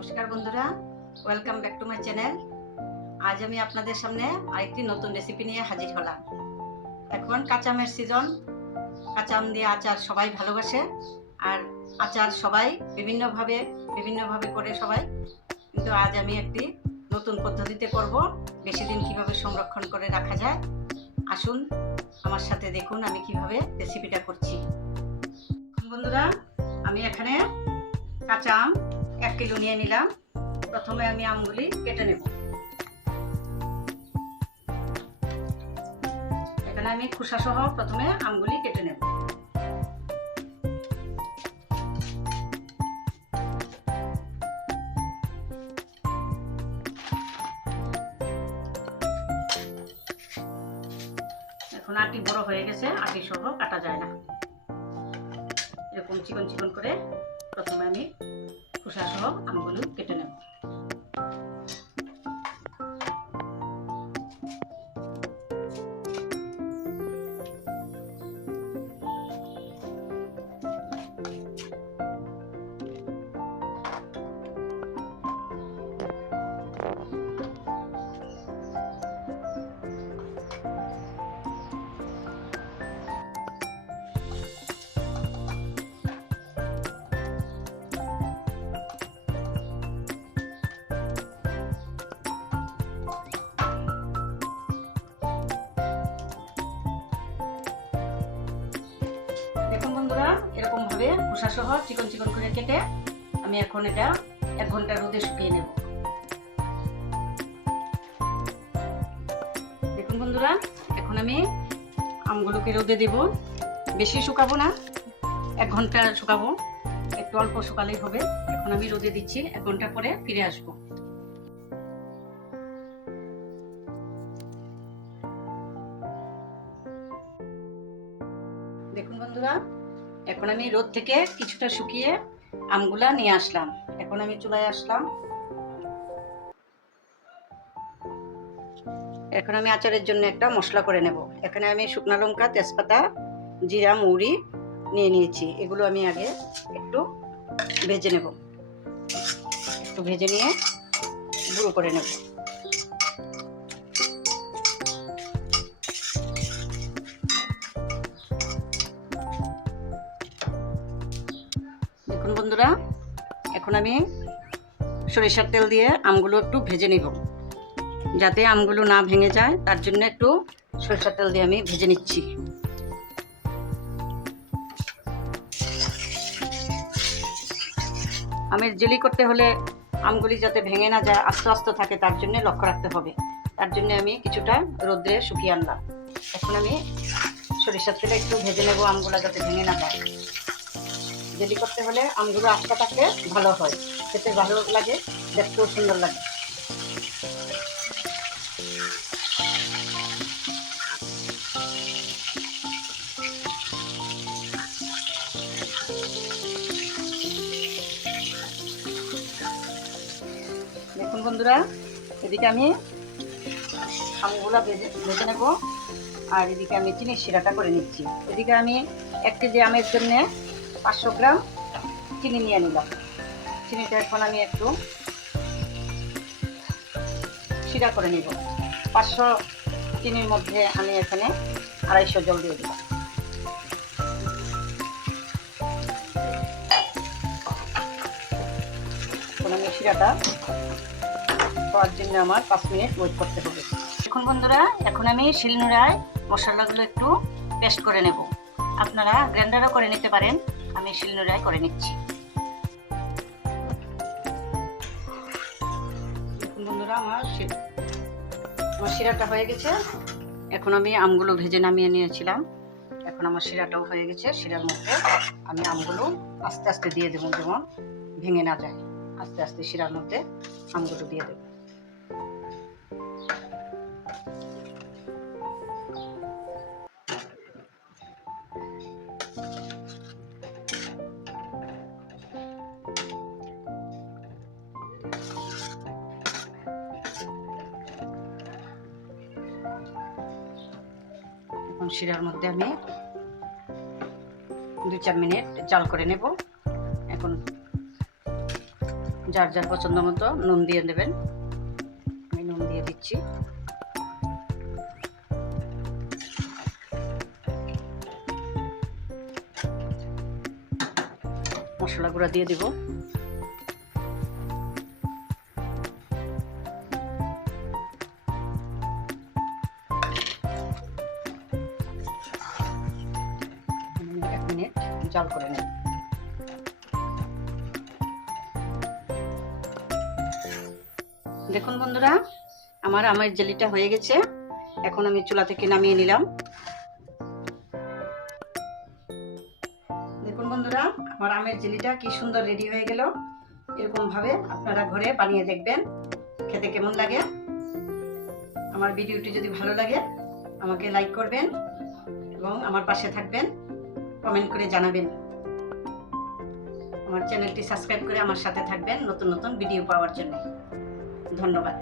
নমস্কার বন্ধুরা, welcome back to my channel. আজ আমি আপনাদের সামনে আরেকটি নতুন রেসিপি নিয়ে হাজির হলাম। এখন কাঁচা আমের সিজন, কাঁচা আম দিয়ে আচার সবাই ভালোবাসে। আর আচার সবাই বিভিন্নভাবে করে সবাই, কিন্তু আজ আমি একটি নতুন পদ্ধতিতে করব। বেশি দিন কিভাবে সংরক্ষণ করে রাখা যায়, আসুন আমার সাথে দেখুন আমি কিভাবে রেসিপিটা করছি। বন্ধুরা, আমি এখানে কাঁচা আম 1 কিলো নিয়ে নিলাম। প্রথমে আমি আমগুলি কেটে নেব। এখানে আমি খোসা সহ প্রথমে আমগুলি কেটে নেব। এখন আটি বড় হয়ে গেছে, আটি সহ কাটা যায় না। এরকম চিকন চিকন করে প্রথমে আমি খোসা সহ আমগুলো কেটে নেব। দেখুন বন্ধুরা, এরকম ভাবে খোসা সহ চিকন চিকন করে কেটে আমি এখন এটা 1 ঘন্টা রোদে শুকিয়ে নেব। দেখুন বন্ধুরা, এখন আমি আমগুলোকে রোদে দেব। বেশি শুকাবো না, 1 ঘন্টা শুকাবো, একটু অল্প শুকালেই হবে। এখন আমি রোদে দিচ্ছি, 1 ঘন্টা পরে ফিরে আসবো। দেখুন বন্ধুরা, এখন আমি রোদ থেকে কিছুটা শুকিয়ে আমগুলা নিয়ে আসলাম। এখন আমি চুলায় আসলাম। এখন আমি আচারের জন্য একটা মশলা করে নেব। এখানে আমি শুকনো লঙ্কা, তেজপাতা, জিরা, মৌরি নিয়ে নিয়েছি। এগুলো আমি আগে একটু ভেজে নেব। একটু ভেজে নিয়ে গুঁড়ো করে নেব। দেখুন বন্ধুরা, এখন আমি সরিষার তেল দিয়ে আমগুলো একটু ভেজে নিব। যাতে আমগুলো না ভেঙে যায়, তার জন্য একটু সরিষার তেল দিয়ে আমি ভেজে নিচ্ছি। আমের জেলি করতে হলে আমগুলি যাতে ভেঙে না যায়, আস্তে আস্তে থাকে, তার জন্য লক্ষ্য রাখতে হবে। তার জন্য আমি কিছুটা রোদে শুকিয়ে আনলাম। এখন আমি সরিষার তেলে একটু ভেজে নেব আমগুলো যাতে ভেঙে না যায়। জেলি করতে হলে আমগুলো আস্তে থাকলে ভালো হয়, খেতে ভালো লাগে, দেখতেও সুন্দর লাগে। দেখুন বন্ধুরা, এদিকে আমি আমগুলো ভেজে নেব, আর এদিকে আমি চিনির শিরাটা করে নিচ্ছি। এদিকে আমি 1 কেজি আমের জন্য 500 গ্রাম চিনি নিয়ে নিলাম। চিনিটা এখন আমি একটু শিরা করে নিব। 500 চিনির মধ্যে আমি এখানে 250 জল দিয়ে দিলাম। এখন আমি শিরাটা হওয়ার জন্য আমার 5 মিনিট ওয়েট করতে হবে। এখন বন্ধুরা, এখন আমি শিলনোড়ায় মশলাগুলো একটু পেস্ট করে নেব। আপনারা গ্রাইন্ডারও করে নিতে পারেন, আমি শিলনোড়ায় করে নিচ্ছি। দেখুন বন্ধুরা, আমার শিরাটা হয়ে গেছে। এখন আমি আমগুলো ভেজে নামিয়ে নিয়েছিলাম। এখন আমার শিরাটাও হয়ে গেছে। শিরার মধ্যে আমি আমগুলো আস্তে আস্তে দিয়ে দেবো, যেমন ভেঙে না যায়। আস্তে আস্তে শিরার মধ্যে আমগুলো দিয়ে দেবো। এখন শিরার মধ্যে আমি 2-4 মিনিট জাল করে নেব। এখন যার যার পছন্দ মতো নুন দিয়ে দেবেন। আমি নুন দিয়ে দিচ্ছি। মশলা গুঁড়া দিয়ে দিব। এক মিনিট জাল করে নেব। দেখুন বন্ধুরা, আমার আমের জেলিটা হয়ে গেছে। এখন আমি চুলা থেকে নামিয়ে নিলাম। দেখুন বন্ধুরা, আমার আমের জেলিটা কি সুন্দর রেডি হয়ে গেল। এরকম ভাবে আপনারা ঘরে বানিয়ে দেখবেন, খেতে কেমন লাগে। আমার ভিডিওটি যদি ভালো লাগে আমাকে লাইক করবেন এবং আমার পাশে থাকবেন, কমেন্ট করে জানাবেন। আমার চ্যানেলটি সাবস্ক্রাইব করে আমার সাথে থাকবেন নতুন নতুন ভিডিও পাওয়ার জন্য। ধন্যবাদ।